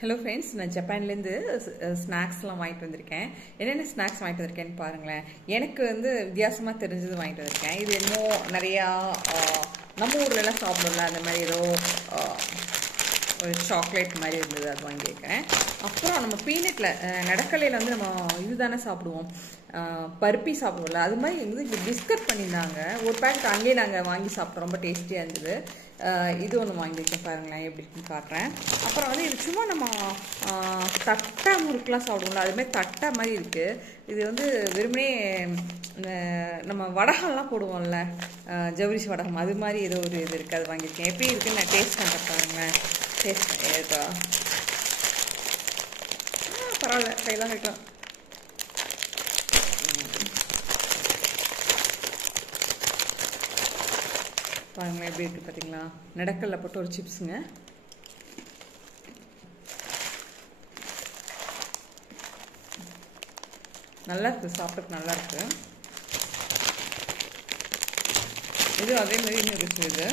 Hello friends, நான் ஜப்பான்லேருந்து ஸ்நாக்ஸ்லாம் வாங்கிட்டு வந்திருக்கேன். என்னென்ன ஸ்நாக்ஸ் வாங்கிட்டு வந்திருக்கேன்னு பாருங்களேன். எனக்கு வந்து வித்தியாசமாக தெரிஞ்சது வாங்கிட்டு வந்திருக்கேன். இது இன்னும் நிறையா நம்ம ஊர்லலாம் சாப்பிடல, அந்த மாதிரி ஏதோ ஒரு சாக்லேட் மாதிரி இருந்தது, அது வாங்கியிருக்கேன். அப்புறம் நம்ம பீனட்டில் நடக்கலையில் வந்து நம்ம இதுதானே சாப்பிடுவோம், பருப்பி சாப்பிடுவோம்ல, அது மாதிரி இருந்தது. இப்போ பிஸ்கட் பண்ணியிருந்தாங்க ஒரு பேக்கெட், அங்கேயே நாங்கள் வாங்கி சாப்பிட்டோம், ரொம்ப டேஸ்டியாக இருந்தது. இது ஒன்று வாங்கியிருக்கேன், பாருங்களேன் எப்படி இருக்குன்னு காட்டுறேன். அப்புறம் வந்து இது சும்மா நம்ம தட்டை முறுக்கெலாம் சாப்பிடுவோம்ல, அதுமாதிரி தட்டை மாதிரி இருக்குது. இது வந்து வெறுமனே நம்ம வடகம்லாம் போடுவோம்ல, ஜவுரிசி வடகம், அது மாதிரி ஏதோ ஒரு இது இருக்குது, அது வாங்கியிருக்கேன். எப்படி இருக்குன்னு நான் டேஸ்ட் பண்ணுறேன், பாருங்களேன். டேஸ்ட் ஏதா பரவாயில்ல, கையெல்லாம் வைக்கலாம். பாருங்களேன் எப்படி இருக்குது பார்த்தீங்களா, நடக்கல்ல போட்டு ஒரு சிப்ஸுங்க. நல்லா இருக்குது, சாப்பிட்றதுக்கு நல்லா இருக்குது. இது அதே மாதிரி இன்னும் இருக்குது. இது